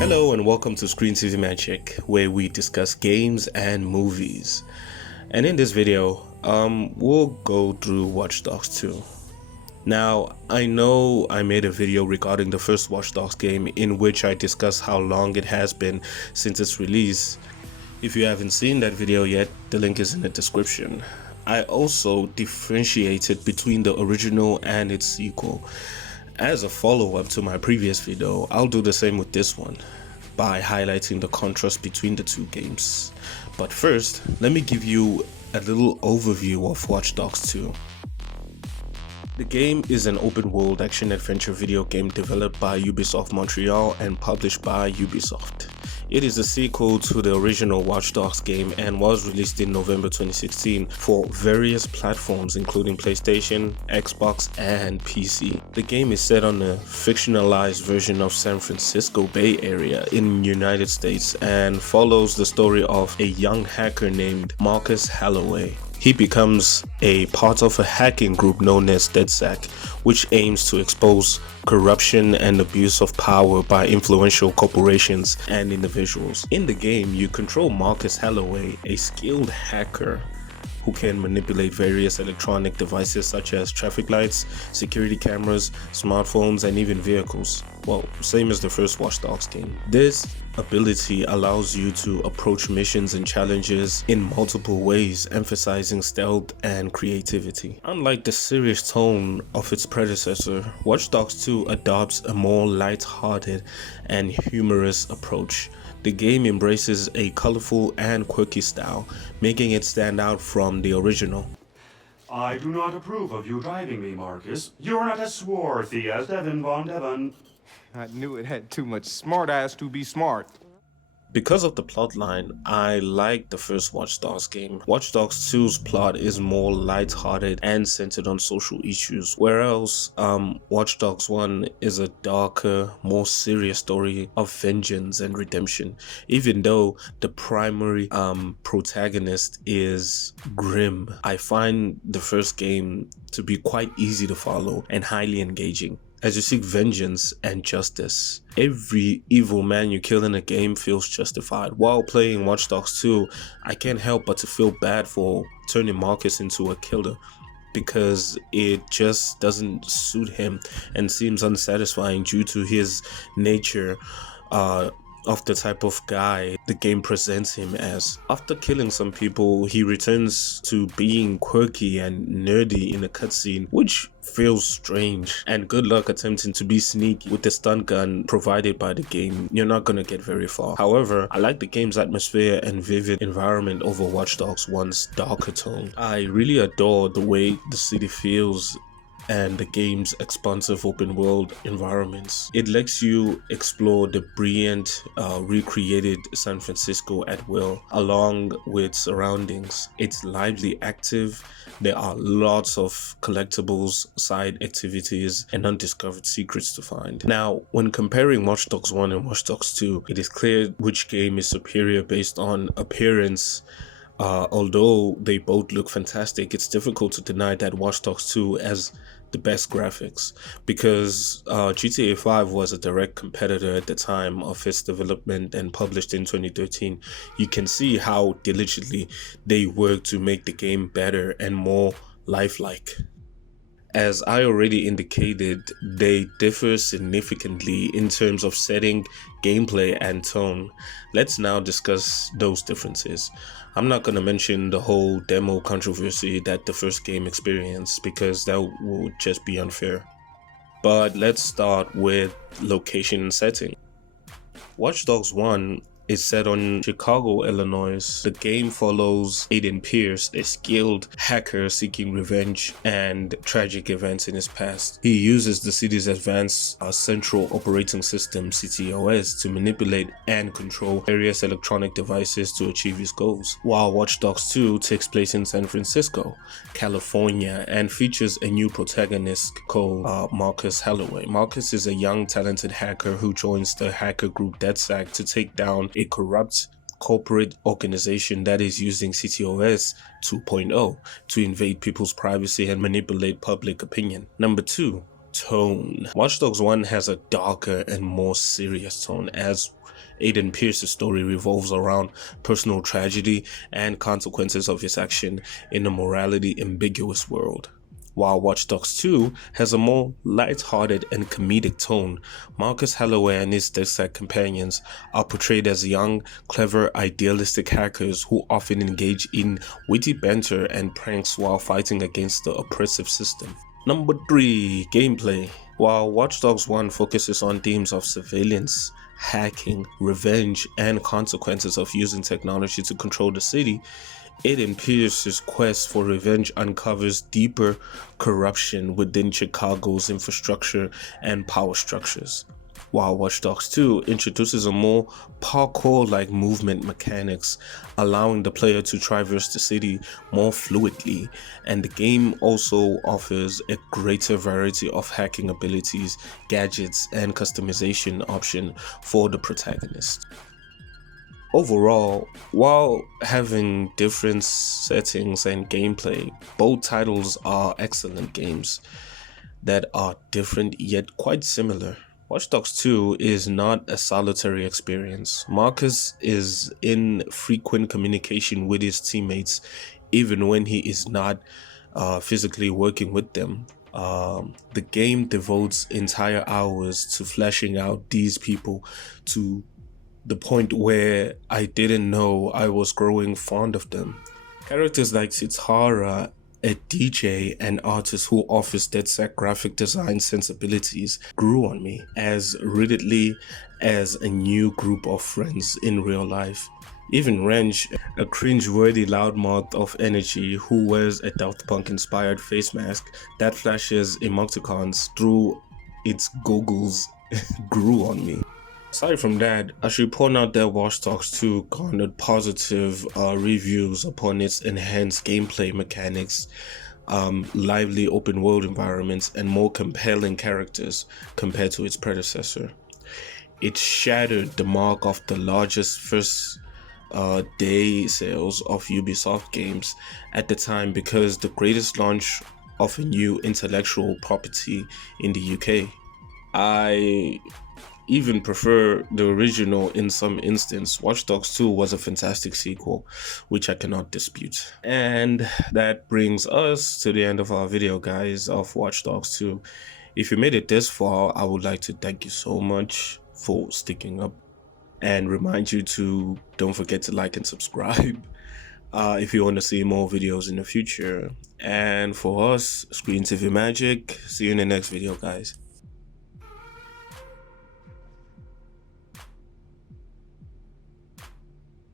Hello and welcome to Screen TV Magic, where we discuss games and movies. And in this video, we'll go through Watch Dogs 2. Now, I know I made a video regarding the first Watch Dogs game in which I discussed how long it has been since its release. If you haven't seen that video yet, the link is in the description. I also differentiated between the original and its sequel. As a follow-up to my previous video, I'll do the same with this one by highlighting the contrast between the two games. But first, let me give you a little overview of Watch Dogs 2. The game is an open-world action-adventure video game developed by Ubisoft Montreal and published by Ubisoft. It is a sequel to the original Watch Dogs game and was released in November 2016 for various platforms including PlayStation, Xbox, and PC. The game is set on a fictionalized version of San Francisco Bay Area in the United States and follows the story of a young hacker named Marcus Holloway. He becomes a part of a hacking group known as DedSec, which aims to expose corruption and abuse of power by influential corporations and individuals. In the game, you control Marcus Holloway, a skilled hacker who can manipulate various electronic devices such as traffic lights, security cameras, smartphones, and even vehicles. Well, same as the first Watch Dogs game. This ability allows you to approach missions and challenges in multiple ways, emphasizing stealth and creativity. Unlike the serious tone of its predecessor, Watch Dogs 2 adopts a more light-hearted and humorous approach. The game embraces a colorful and quirky style, making it stand out from the original. I do not approve of you driving me, Marcus. You're not as swarthy as Devin Von Devon. I knew it had too much smart ass to be smart. Because of the plotline, I like the first Watch Dogs game. Watch Dogs 2's plot is more light-hearted and centered on social issues, whereas Watch Dogs 1 is a darker, more serious story of vengeance and redemption. Even though the primary protagonist is grim, I find the first game to be quite easy to follow and highly engaging as you seek vengeance and justice. Every evil man you kill in a game feels justified. While playing Watch Dogs 2, I can't help but to feel bad for turning Marcus into a killer, because it just doesn't suit him and seems unsatisfying due to his nature of the type of guy the game presents him as. After killing some people, he returns to being quirky and nerdy in a cutscene, which feels strange. And good luck attempting to be sneaky with the stun gun provided by the game. You're not gonna get very far. However, I like the game's atmosphere and vivid environment over Watch Dogs 1's darker tone. I really adore the way the city feels and the game's expansive open world environments. It lets you explore the brilliant recreated San Francisco at will, along with surroundings. It's lively, active. There are lots of collectibles, side activities, and undiscovered secrets to find. Now, when comparing Watch Dogs 1 and Watch Dogs 2, it is clear which game is superior based on appearance. Although they both look fantastic, it's difficult to deny that Watch Dogs 2 has the best graphics, because GTA 5 was a direct competitor at the time of its development and published in 2013. You can see how diligently they worked to make the game better and more lifelike. As I already indicated, they differ significantly in terms of setting, gameplay, and tone. Let's now discuss those differences. I'm not going to mention the whole demo controversy that the first game experienced, because that would just be unfair. But let's start with location and setting. Watch Dogs 1 is set on Chicago, Illinois. The game follows Aiden Pierce, a skilled hacker seeking revenge and tragic events in his past. He uses the city's advanced Central Operating System (CTOS) to manipulate and control various electronic devices to achieve his goals. While Watch Dogs 2 takes place in San Francisco, California, and features a new protagonist called Marcus Holloway. Marcus is a young, talented hacker who joins the hacker group DedSec to take down a corrupt corporate organization that is using CTOS 2.0 to invade people's privacy and manipulate public opinion. Number 2, tone. Watch Dogs 1 has a darker and more serious tone as Aiden Pierce's story revolves around personal tragedy and consequences of his action in a morality ambiguous world. While Watch Dogs 2 has a more light-hearted and comedic tone, Marcus Holloway and his DedSec companions are portrayed as young, clever, idealistic hackers who often engage in witty banter and pranks while fighting against the oppressive system. Number 3. Gameplay. While Watch Dogs 1 focuses on themes of surveillance, hacking, revenge, and consequences of using technology to control the city, Aiden Pierce's quest for revenge uncovers deeper corruption within Chicago's infrastructure and power structures. While Watch Dogs 2 introduces a more parkour-like movement mechanics, allowing the player to traverse the city more fluidly, and the game also offers a greater variety of hacking abilities, gadgets, and customization option for the protagonist. Overall, while having different settings and gameplay, both titles are excellent games that are different yet quite similar. Watch Dogs 2 is not a solitary experience. Marcus is in frequent communication with his teammates, even when he is not physically working with them. The game devotes entire hours to fleshing out these people to the point where I didn't know I was growing fond of them. Characters like Sitara, a DJ and artist who offers DedSec graphic design sensibilities, grew on me as readily as a new group of friends in real life. Even Wrench, a cringe-worthy loudmouth of energy who wears a Daft Punk-inspired face mask that flashes emoticons through its goggles, grew on me. Aside from that, I should point out that Watch Dogs 2 garnered positive reviews upon its enhanced gameplay mechanics, lively open world environments, and more compelling characters compared to its predecessor. It shattered the mark of the largest first day sales of Ubisoft games at the time because the greatest launch of a new intellectual property in the UK. I even prefer the original in some instance. Watch Dogs 2 was a fantastic sequel, which I cannot dispute. And that brings us to the end of our video, guys, of Watch Dogs 2. If you made it this far, I would like to thank you so much for sticking up and remind you to don't forget to like and subscribe if you want to see more videos in the future. And for us, Screen TV Magic, see you in the next video, guys.